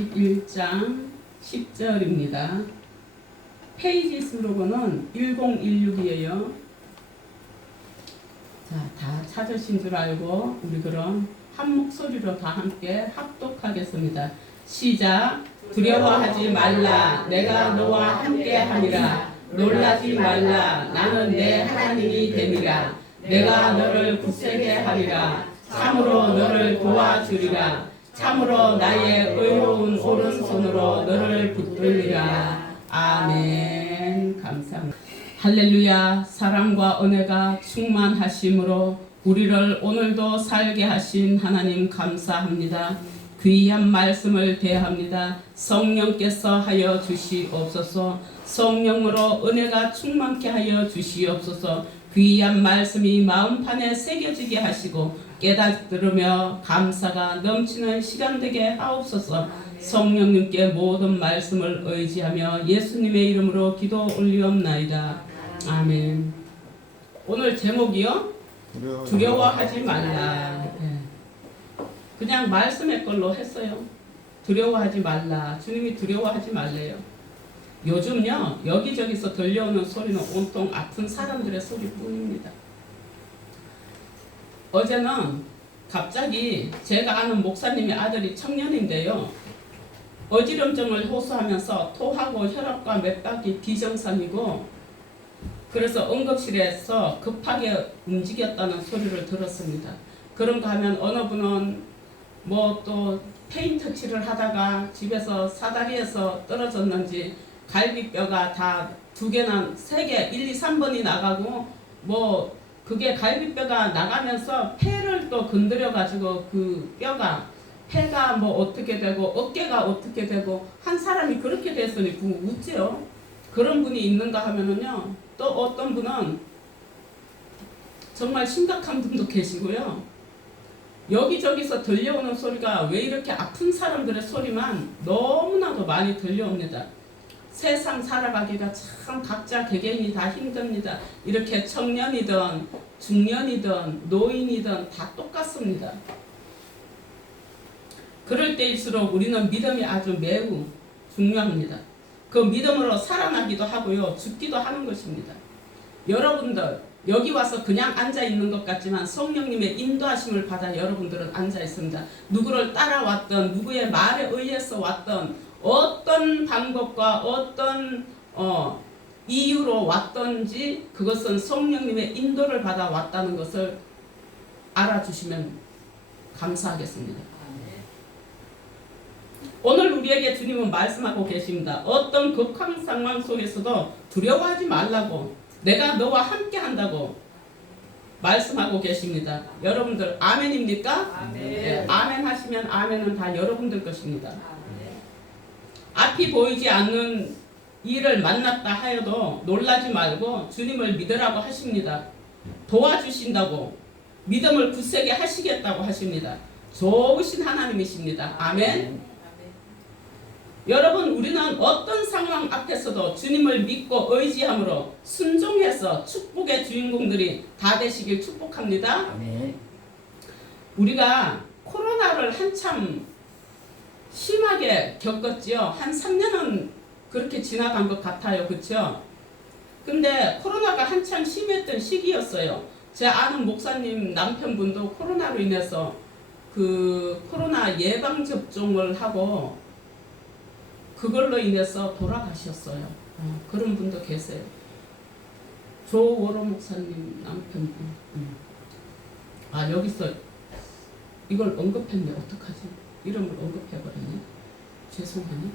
41장 10절입니다. 페이지 수록은 1016이에요. 자, 다 찾으신 줄 알고 우리 그럼 한 목소리로 다 함께 합독하겠습니다. 시작. 두려워하지 말라. 내가 너와 함께 하리라. 놀라지 말라. 나는 내 하나님이 됨이라. 내가 너를 굳세게 하리라. 참으로 너를 도와주리라. 참으로 나의 의로운 오른손으로 너를 붙들리라. 아멘. 감사합니다. 할렐루야. 사랑과 은혜가 충만하심으로 우리를 오늘도 살게 하신 하나님 감사합니다. 귀한 말씀을 대합니다. 성령께서 하여 주시옵소서. 성령으로 은혜가 충만케 하여 주시옵소서. 귀한 말씀이 마음판에 새겨지게 하시고 깨닫들으며 감사가 넘치는 시간 되게 하옵소서. 성령님께 모든 말씀을 의지하며 예수님의 이름으로 기도 올리옵나이다. 아멘. 오늘 제목이요? 두려워하지 말라. 그냥 말씀의 걸로 했어요. 두려워하지 말라. 주님이 두려워하지 말래요. 요즘요, 여기저기서 들려오는 소리는 온통 아픈 사람들의 소리뿐입니다. 어제는 갑자기 제가 아는 목사님의 아들이 청년인데요. 어지럼증을 호소하면서 토하고 혈압과 맥박이 비정상이고 그래서 응급실에서 급하게 움직였다는 소리를 들었습니다. 그런가 하면 어느 분은 뭐 또 페인트 칠을 하다가 집에서 사다리에서 떨어졌는지 갈비뼈가 다 2개나 3개 1, 2, 3번이 나가고 뭐 그게 갈비뼈가 나가면서 폐를 또 건드려 가지고 그 뼈가 폐가 뭐 어떻게 되고 어깨가 어떻게 되고 한 사람이 그렇게 됐으니 웃지요. 그런 분이 있는가 하면은요. 또 어떤 분은 정말 심각한 분도 계시고요. 여기저기서 들려오는 소리가 왜 이렇게 아픈 사람들의 소리만 너무나도 많이 들려옵니다. 세상 살아가기가 참 각자 개개인이 다 힘듭니다. 이렇게 청년이든 중년이든 노인이든 다 똑같습니다. 그럴 때일수록 우리는 믿음이 아주 매우 중요합니다. 그 믿음으로 살아나기도 하고요. 죽기도 하는 것입니다. 여러분들 여기 와서 그냥 앉아 있는 것 같지만 성령님의 인도하심을 받아 여러분들은 앉아 있습니다. 누구를 따라왔던 누구의 말에 의해서 왔던 어떤 방법과 어떤 이유로 왔던지 그것은 성령님의 인도를 받아 왔다는 것을 알아주시면 감사하겠습니다. 오늘 우리에게 주님은 말씀하고 계십니다. 어떤 극한 상황 속에서도 두려워하지 말라고 내가 너와 함께 한다고 말씀하고 계십니다. 여러분들 아멘입니까? 아멘. 네, 아멘 하시면 아멘은 다 여러분들 것입니다. 앞이 보이지 않는 일을 만났다 하여도 놀라지 말고 주님을 믿으라고 하십니다. 도와주신다고 믿음을 굳세게 하시겠다고 하십니다. 좋으신 하나님이십니다. 아멘. 여러분 우리는 어떤 상황 앞에서도 주님을 믿고 의지함으로 순종해서 축복의 주인공들이 다 되시길 축복합니다. 아멘. 우리가 코로나를 한참 심하게 겪었지요. 한 3년은 그렇게 지나간 것 같아요. 그렇죠? 근데 코로나가 한참 심했던 시기였어요. 제 아는 목사님 남편분도 코로나로 인해서 그 코로나 예방 접종을 하고 그걸로 인해서 돌아가셨어요. 그런 분도 계세요. 조워로 목사님 남편분. 아 여기서 이걸 언급했네. 어떡하지? 이름을 언급해버렸네. 죄송하네.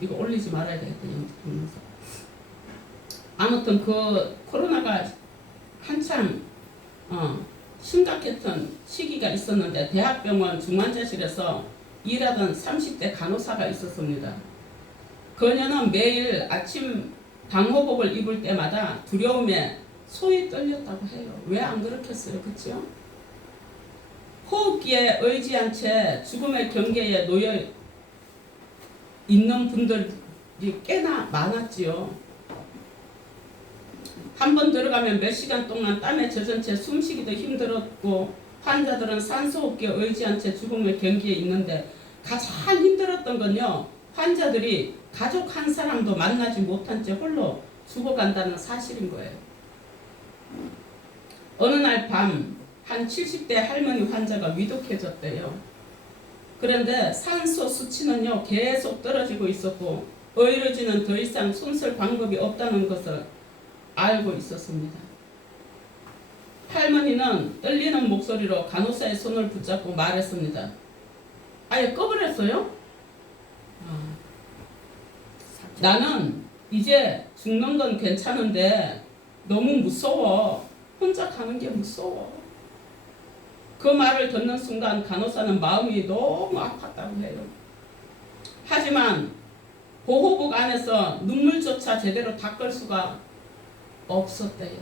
이거 올리지 말아야 되겠다. 영상. 아무튼 그 코로나가 한참 심각했던 시기가 있었는데 대학병원 중환자실에서 일하던 30대 간호사가 있었습니다. 그녀는 매일 아침 방호복을 입을 때마다 두려움에 손이 떨렸다고 해요. 왜 안 그렇겠어요? 그렇죠? 호흡기에 의지한 채 죽음의 경계에 놓여 있는 분들이 꽤나 많았지요. 한 번 들어가면 몇 시간 동안 땀에 젖은 채 숨쉬기도 힘들었고 환자들은 산소호흡기에 의지한 채 죽음의 경계에 있는데 가장 힘들었던 건요, 환자들이 가족 한 사람도 만나지 못한 채 홀로 죽어간다는 사실인 거예요. 어느 날 밤 한 70대 할머니 환자가 위독해졌대요. 그런데 산소 수치는요 계속 떨어지고 있었고 의료진은 더 이상 손쓸 방법이 없다는 것을 알고 있었습니다. 할머니는 떨리는 목소리로 간호사의 손을 붙잡고 말했습니다. 아예 꺼버렸어요? 나는 이제 죽는 건 괜찮은데 너무 무서워. 혼자 가는 게 무서워. 그 말을 듣는 순간 간호사는 마음이 너무 아팠다고 해요. 하지만 보호복 안에서 눈물조차 제대로 닦을 수가 없었대요.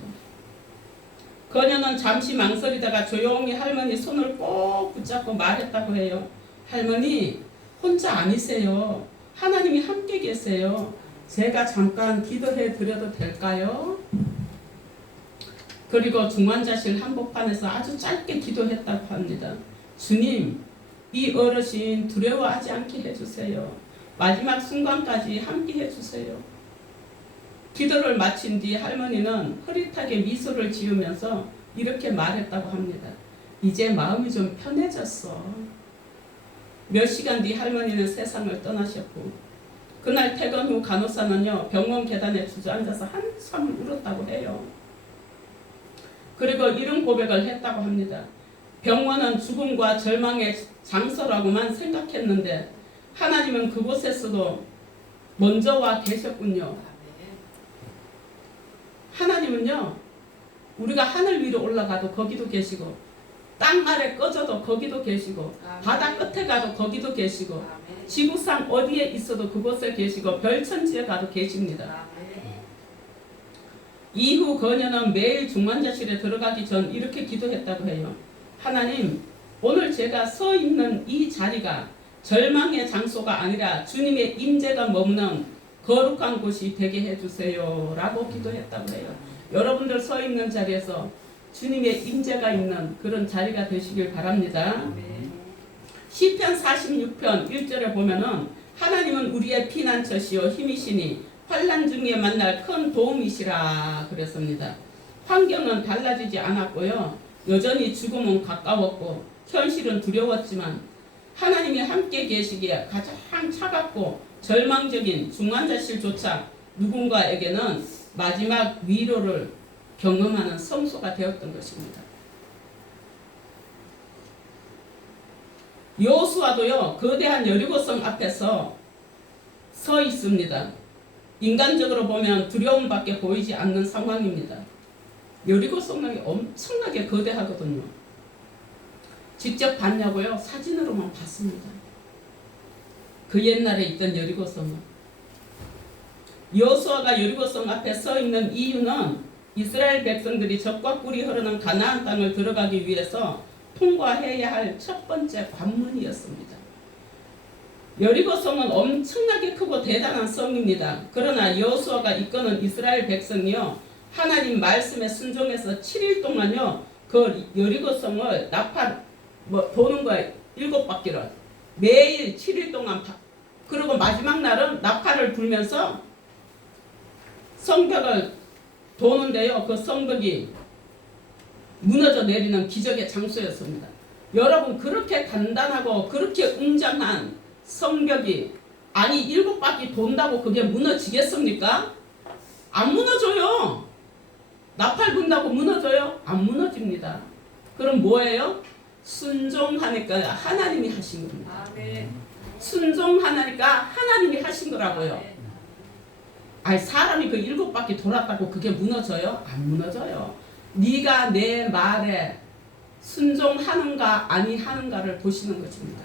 그녀는 잠시 망설이다가 조용히 할머니 손을 꼭 붙잡고 말했다고 해요. 할머니, 혼자 아니세요. 하나님이 함께 계세요. 제가 잠깐 기도해 드려도 될까요? 그리고 중환자실 한복판에서 아주 짧게 기도했다고 합니다. 주님, 이 어르신 두려워하지 않게 해주세요. 마지막 순간까지 함께 해주세요. 기도를 마친 뒤 할머니는 흐릿하게 미소를 지으면서 이렇게 말했다고 합니다. 이제 마음이 좀 편해졌어. 몇 시간 뒤 할머니는 세상을 떠나셨고 그날 퇴근 후 간호사는요 병원 계단에 주저앉아서 한참 울었다고 해요. 그리고 이런 고백을 했다고 합니다. 병원은 죽음과 절망의 장소라고만 생각했는데 하나님은 그곳에서도 먼저 와 계셨군요. 하나님은요 우리가 하늘 위로 올라가도 거기도 계시고 땅 아래 꺼져도 거기도 계시고 바다 끝에 가도 거기도 계시고 지구상 어디에 있어도 그곳에 계시고 별천지에 가도 계십니다. 이후 그녀는 매일 중환자실에 들어가기 전 이렇게 기도했다고 해요. 하나님, 오늘 제가 서 있는 이 자리가 절망의 장소가 아니라 주님의 임재가 머무는 거룩한 곳이 되게 해주세요 라고 기도했다고 해요. 여러분들 서 있는 자리에서 주님의 임재가 있는 그런 자리가 되시길 바랍니다. 시편 46편 1절에 보면은 하나님은 우리의 피난처시요 힘이시니 환난 중에 만날 큰 도움이시라 그랬습니다. 환경은 달라지지 않았고요. 여전히 죽음은 가까웠고 현실은 두려웠지만 하나님이 함께 계시기에 가장 차갑고 절망적인 중환자실조차 누군가에게는 마지막 위로를 경험하는 성소가 되었던 것입니다. 여호수아도요 거대한 여리고성 앞에서 서 있습니다. 인간적으로 보면 두려움밖에 보이지 않는 상황입니다. 여리고성이 엄청나게 거대하거든요. 직접 봤냐고요? 사진으로만 봤습니다. 그 옛날에 있던 여리고성은. 여호수아가 여리고성 앞에 서 있는 이유는 이스라엘 백성들이 적과 꿀이 흐르는 가나안 땅을 들어가기 위해서 통과해야 할 첫 번째 관문이었습니다. 여리고성은 엄청나게 크고 대단한 성입니다. 그러나 여호수아가 이끄는 이스라엘 백성이요 하나님 말씀에 순종해서 7일 동안요 그 여리고성을 도는 거예요. 7바퀴를 매일 7일 동안 그리고 마지막 날은 나팔을 불면서 성벽을 도는데요 그 성벽이 무너져 내리는 기적의 장소였습니다. 여러분 그렇게 단단하고 그렇게 웅장한 성벽이 아니 7바퀴 돈다고 그게 무너지겠습니까? 안 무너져요. 나팔 분다고 무너져요? 안 무너집니다. 그럼 뭐예요? 순종하니까 하나님이 하신 겁니다. 순종하니까 하나님이 하신 거라고요. 아니 사람이 그 7바퀴 돌았다고 그게 무너져요? 안 무너져요. 네가 내 말에 순종하는가 아니하는가를 보시는 것입니다.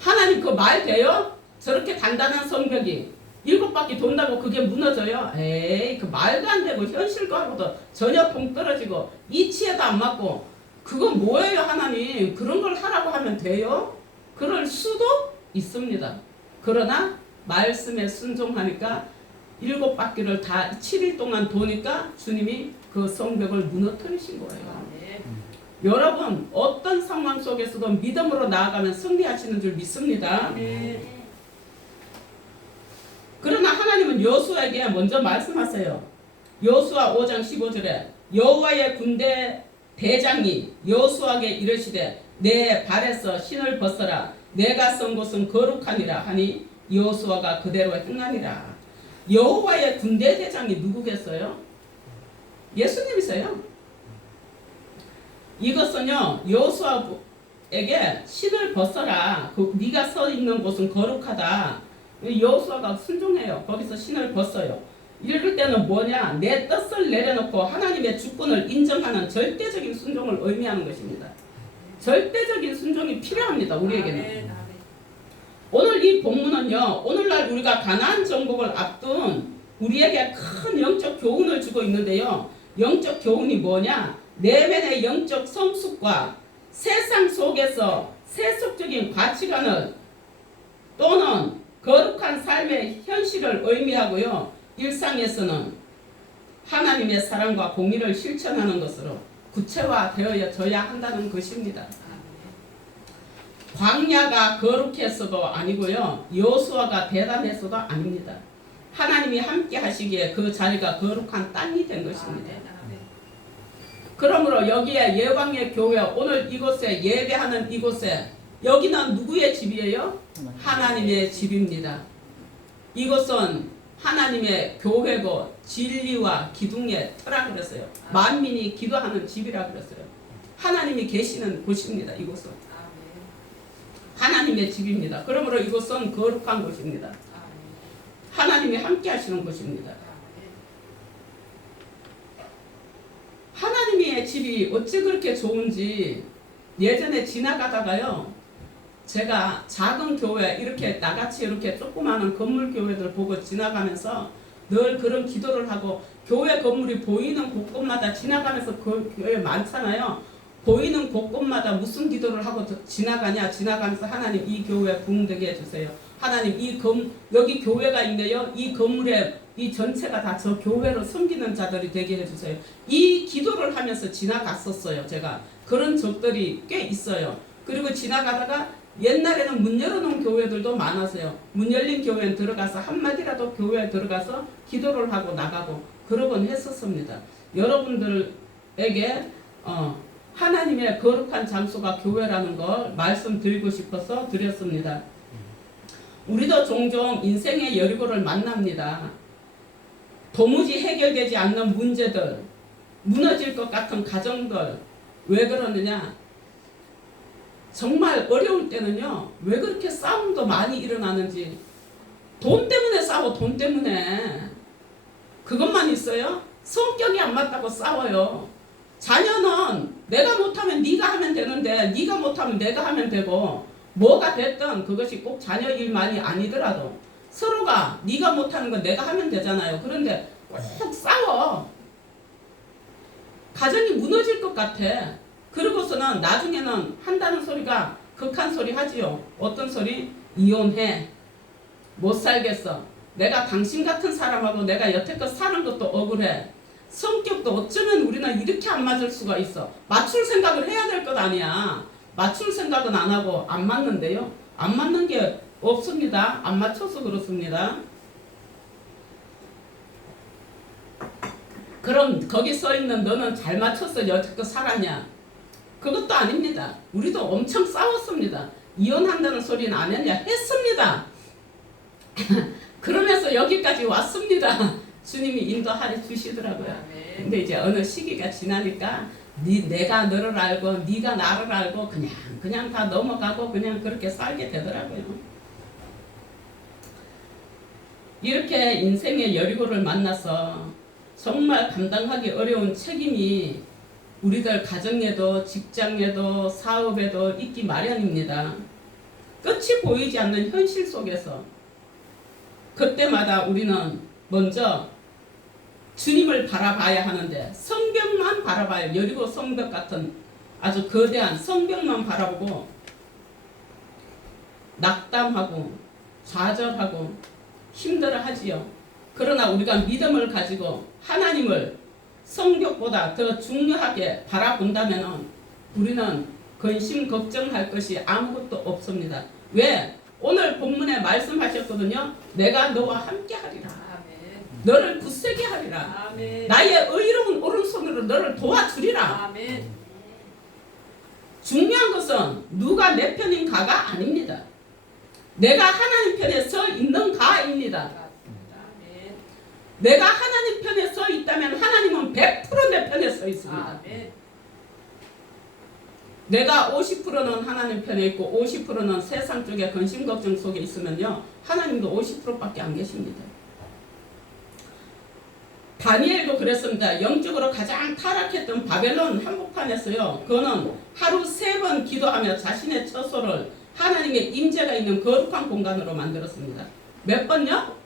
하나님 그 말 돼요? 저렇게 단단한 성벽이 7바퀴 돈다고 그게 무너져요? 에이 그 말도 안 되고 현실과하고도 전혀 동떨어지고 이치에도 안 맞고 그건 뭐예요 하나님? 그런 걸 하라고 하면 돼요? 그럴 수도 있습니다. 그러나 말씀에 순종하니까 7바퀴를 다 7일 동안 도니까 주님이 그 성벽을 무너뜨리신 거예요. 여러분 어떤 상황 속에서도 믿음으로 나아가면 승리하시는 줄 믿습니다. 그러나 하나님은 여호수아에게 먼저 말씀하세요. 여호수아 5장 15절에 여호와의 군대 대장이 여호수아에게 이르시되 내 발에서 신을 벗어라 내가 선 곳은 거룩하니라 하니 여호수아가 그대로 행하니라. 여호와의 군대 대장이 누구겠어요? 예수님이세요. 이것은요 여호수아에게 신을 벗어라. 네가 서 있는 곳은 거룩하다. 여호수아가 순종해요. 거기서 신을 벗어요. 이럴 때는 뭐냐? 내 뜻을 내려놓고 하나님의 주권을 인정하는 절대적인 순종을 의미하는 것입니다. 절대적인 순종이 필요합니다. 우리에게는. 오늘 이 본문은요. 오늘날 우리가 가나안 정복을 앞둔 우리에게 큰 영적 교훈을 주고 있는데요. 영적 교훈이 뭐냐? 내면의 영적 성숙과 세상 속에서 세속적인 가치관을 또는 거룩한 삶의 현실을 의미하고요. 일상에서는 하나님의 사랑과 공의를 실천하는 것으로 구체화되어져야 한다는 것입니다. 광야가 거룩했어도 아니고요. 여호수아가 대단했어도 아닙니다. 하나님이 함께 하시기에 그 자리가 거룩한 땅이 된 것입니다. 그러므로 여기에 예방의 교회 오늘 이곳에 예배하는 이곳에 여기는 누구의 집이에요? 하나님의 집입니다. 이곳은 하나님의 교회고 진리와 기둥의 터라 그랬어요. 만민이 기도하는 집이라 그랬어요. 하나님이 계시는 곳입니다. 이곳은 하나님의 집입니다. 그러므로 이곳은 거룩한 곳입니다. 하나님이 함께 하시는 곳입니다. 하나님의 집이 어찌 그렇게 좋은지 예전에 지나가다가요. 제가 작은 교회 이렇게 나같이 이렇게 조그마한 건물 교회들 보고 지나가면서 늘 그런 기도를 하고 교회 건물이 보이는 곳곳마다 지나가면서 그 교회 많잖아요. 보이는 곳곳마다 무슨 기도를 하고 지나가냐 지나가면서 하나님 이 교회 부흥되게 해주세요. 하나님 여기 교회가 있네요. 이 건물에 이 전체가 다 저 교회로 섬기는 자들이 되게 해주세요. 이 기도를 하면서 지나갔었어요. 제가 그런 적들이 꽤 있어요. 그리고 지나가다가 옛날에는 문 열어놓은 교회들도 많았어요. 문 열린 교회에 들어가서 한마디라도 교회에 들어가서 기도를 하고 나가고 그러곤 했었습니다. 여러분들에게 하나님의 거룩한 장소가 교회라는 걸 말씀드리고 싶어서 드렸습니다. 우리도 종종 인생의 여리고를 만납니다. 도무지 해결되지 않는 문제들, 무너질 것 같은 가정들, 왜 그러느냐? 정말 어려울 때는요, 왜 그렇게 싸움도 많이 일어나는지, 돈 때문에 싸워, 돈 때문에. 그것만 있어요? 성격이 안 맞다고 싸워요. 자녀는 내가 못하면 네가 하면 되는데, 네가 못하면 내가 하면 되고, 뭐가 됐든 그것이 꼭 자녀 일만이 아니더라도 서로가 네가 못하는 건 내가 하면 되잖아요. 그런데 꼭 싸워. 가정이 무너질 것 같아. 그러고서는 나중에는 한다는 소리가 극한 소리 하지요. 어떤 소리? 이혼해. 못 살겠어. 내가 당신 같은 사람하고 내가 여태껏 사는 것도 억울해. 성격도 어쩌면 우리는 이렇게 안 맞을 수가 있어. 맞출 생각을 해야 될 것 아니야. 맞출 생각은 안 하고 안 맞는데요. 안 맞는 게 없습니다. 안 맞춰서 그렇습니다. 그럼 거기 써있는 너는 잘 맞춰서 여태껏 살았냐? 그것도 아닙니다. 우리도 엄청 싸웠습니다. 이혼한다는 소리는 안 했냐? 했습니다. 그러면서 여기까지 왔습니다. 주님이 인도해 주시더라고요. 근데 이제 어느 시기가 지나니까 내가 너를 알고 네가 나를 알고 그냥 다 넘어가고 그냥 그렇게 살게 되더라고요. 이렇게 인생의 여리고를 만나서 정말 감당하기 어려운 책임이 우리들 가정에도 직장에도 사업에도 있기 마련입니다. 끝이 보이지 않는 현실 속에서 그때마다 우리는 먼저 주님을 바라봐야 하는데 성벽만 바라봐요. 여리고 성벽 같은 아주 거대한 성벽만 바라보고 낙담하고 좌절하고 힘들어하지요. 그러나 우리가 믿음을 가지고 하나님을 성벽보다 더 중요하게 바라본다면 우리는 근심 걱정할 것이 아무것도 없습니다. 왜? 오늘 본문에 말씀하셨거든요. 내가 너와 함께 하리라. 아멘. 너를 굳세게 하리라. 아멘. 나의 의로운 오른손으로 너를 도와주리라. 아멘. 중요한 것은 누가 내 편인가가 아닙니다. 내가 하나님 편에 서 있는가입니다. 아멘. 내가 하나님 편에 서 있다면 하나님은 100%내 편에 서 있습니다. 아멘. 내가 50%는 하나님 편에 있고 50%는 세상 쪽에 근심 걱정 속에 있으면요, 하나님도 50%밖에 안 계십니다. 다니엘도 그랬습니다. 영적으로 가장 타락했던 바벨론 한복판에서요, 그거는 하루 3번 기도하며 자신의 처소를 하나님의 임재가 있는 거룩한 공간으로 만들었습니다. 몇 번요?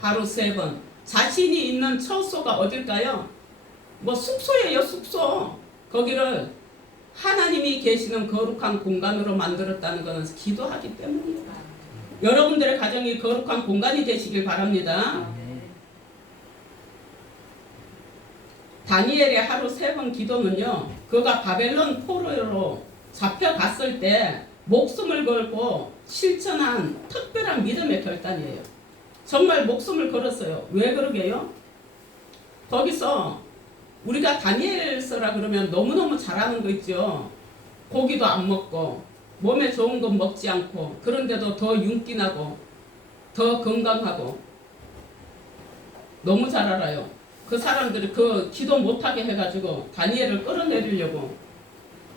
하루 3번. 자신이 있는 처소가 어딜까요? 뭐 숙소예요, 숙소. 거기를 하나님이 계시는 거룩한 공간으로 만들었다는 것은 기도하기 때문입니다. 여러분들의 가정이 거룩한 공간이 되시길 바랍니다. 다니엘의 하루 3번 기도는요, 그가 바벨론 포로로 잡혀갔을 때 목숨을 걸고 실천한 특별한 믿음의 결단이에요. 정말 목숨을 걸었어요. 왜 그러게요? 거기서 우리가 다니엘서라 그러면 너무너무 잘하는 거 있죠. 고기도 안 먹고 몸에 좋은 건 먹지 않고, 그런데도 더 윤기나고 더 건강하고 너무 잘 알아요. 그 사람들이 그 기도 못하게 해가지고 다니엘을 끌어내리려고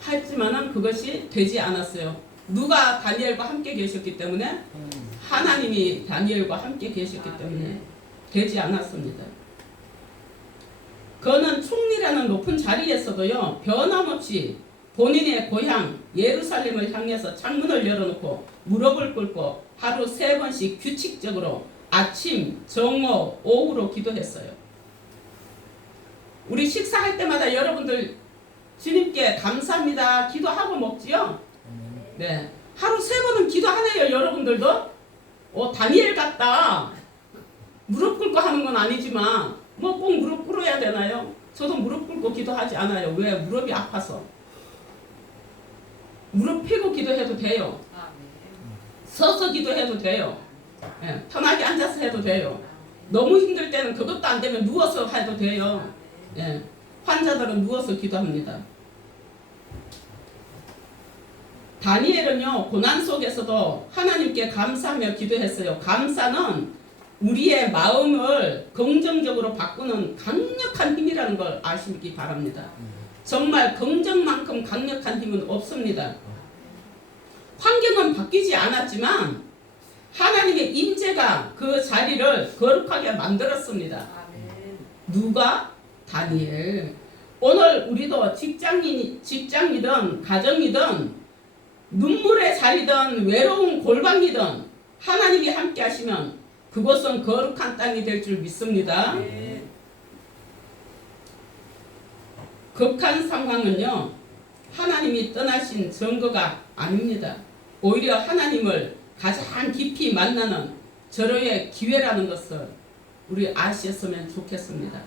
했지만은 그것이 되지 않았어요. 누가 다니엘과 함께 계셨기 때문에, 하나님이 다니엘과 함께 계셨기 때문에 되지 않았습니다. 그는 총리라는 높은 자리에서도요, 변함없이 본인의 고향 예루살렘을 향해서 창문을 열어놓고 무릎을 꿇고 하루 3번씩 규칙적으로 아침, 정오, 오후로 기도했어요. 우리 식사할 때마다 여러분들 주님께 감사합니다 기도하고 먹지요? 네. 하루 3번은 기도하네요, 여러분들도? 다니엘 같다. 무릎 꿇고 하는 건 아니지만, 뭐 꼭 무릎 꿇어야 되나요? 저도 무릎 꿇고 기도하지 않아요. 왜? 무릎이 아파서. 무릎 펴고 기도해도 돼요. 서서 기도해도 돼요. 네. 편하게 앉아서 해도 돼요. 너무 힘들 때는 그것도 안 되면 누워서 해도 돼요. 네. 환자들은 누워서 기도합니다. 다니엘은요, 고난 속에서도 하나님께 감사하며 기도했어요. 감사는 우리의 마음을 긍정적으로 바꾸는 강력한 힘이라는 걸 아시기 바랍니다. 정말 긍정만큼 강력한 힘은 없습니다. 환경은 바뀌지 않았지만 하나님의 임재가 그 자리를 거룩하게 만들었습니다. 누가? 다니엘. 오늘 우리도 직장이든 가정이든 눈물의 자리든 외로운 골방이든 하나님이 함께 하시면 그곳은 거룩한 땅이 될 줄 믿습니다. 극한 상황은요, 하나님이 떠나신 증거가 아닙니다. 오히려 하나님을 가장 깊이 만나는 절호의 기회라는 것을 우리 아셨으면 좋겠습니다.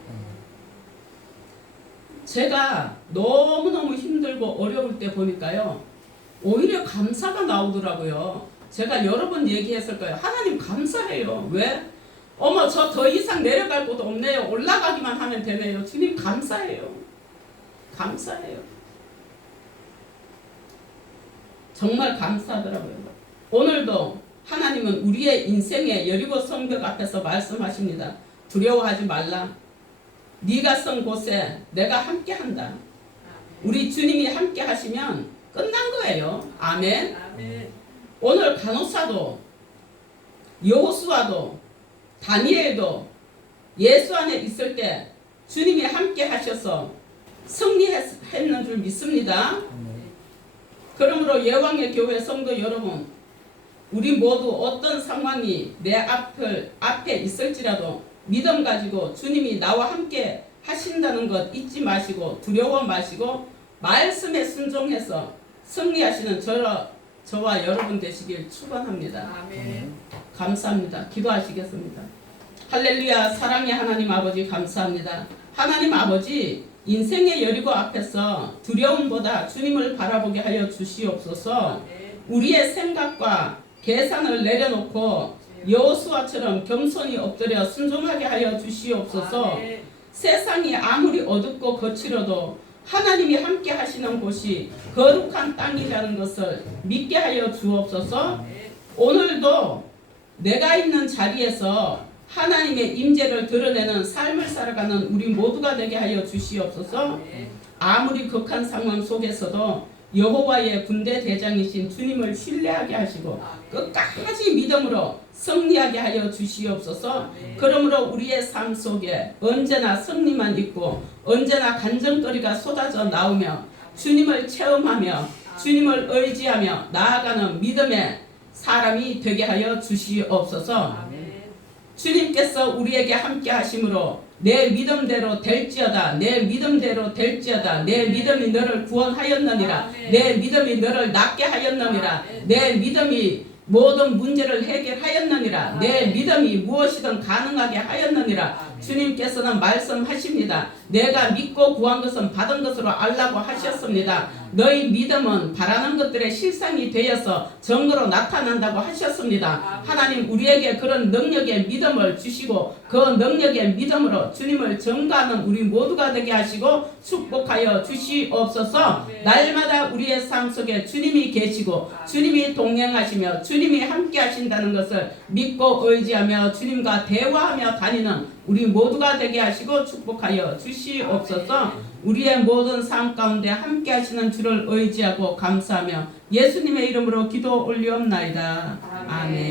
제가 너무너무 힘들고 어려울 때 보니까요, 오히려 감사가 나오더라고요. 제가 여러 번 얘기했을 거예요. 하나님 감사해요. 왜? 어머, 저 더 이상 내려갈 곳 없네요. 올라가기만 하면 되네요. 주님 감사해요. 감사해요. 정말 감사하더라고요. 오늘도 하나님은 우리의 인생의 여리고 성벽 앞에서 말씀하십니다. 두려워하지 말라. 네가 선 곳에 내가 함께 한다. 우리 주님이 함께 하시면 끝난 거예요. 아멘. 아멘. 오늘 간호사도 여호수아도 다니엘도 예수 안에 있을 때 주님이 함께 하셔서 승리했는 줄 믿습니다. 그러므로 예왕의 교회 성도 여러분, 우리 모두 어떤 상황이 내 앞에 있을지라도 믿음 가지고 주님이 나와 함께 하신다는 것 잊지 마시고 두려워 마시고 말씀에 순종해서 승리하시는 저와 여러분 되시길 축원합니다. 아멘. 감사합니다. 기도하시겠습니다. 할렐루야. 사랑의 하나님 아버지 감사합니다. 하나님 아버지, 인생의 여리고 앞에서 두려움보다 주님을 바라보게 하여 주시옵소서. 우리의 생각과 계산을 내려놓고 여호수아처럼 겸손히 엎드려 순종하게 하여 주시옵소서. 세상이 아무리 어둡고 거칠어도 하나님이 함께 하시는 곳이 거룩한 땅이라는 것을 믿게 하여 주옵소서. 오늘도 내가 있는 자리에서 하나님의 임재를 드러내는 삶을 살아가는 우리 모두가 되게 하여 주시옵소서. 아무리 극한 상황 속에서도 여호와의 군대 대장이신 주님을 신뢰하게 하시고 끝까지 믿음으로 승리하게 하여 주시옵소서. 그러므로 우리의 삶 속에 언제나 승리만 있고 언제나 간증거리가 쏟아져 나오며 주님을 체험하며 주님을 의지하며 나아가는 믿음의 사람이 되게 하여 주시옵소서. 주님께서 우리에게 함께 하심으로 내 믿음대로 될지어다, 내 믿음대로 될지어다, 내 믿음이 너를 구원하였느니라, 내 믿음이 너를 낫게 하였느니라, 내 믿음이 모든 문제를 해결하였느니라, 내 믿음이 무엇이든 가능하게 하였느니라. 주님께서는 말씀하십니다. 내가 믿고 구한 것은 받은 것으로 알라고 하셨습니다. 너희 믿음은 바라는 것들의 실상이 되어서 증거로 나타난다고 하셨습니다. 하나님 우리에게 그런 능력의 믿음을 주시고 그 능력의 믿음으로 주님을 증거하는 우리 모두가 되게 하시고 축복하여 주시옵소서. 날마다 우리의 삶 속에 주님이 계시고 주님이 동행하시며 주님이 함께 하신다는 것을 믿고 의지하며 주님과 대화하며 다니는 우리 모두가 되게 하시고 축복하여 주시옵소서. 우리의 모든 삶 가운데 함께 하시는 주를 의지하고 감사하며 예수님의 이름으로 기도 올리옵나이다. 아멘.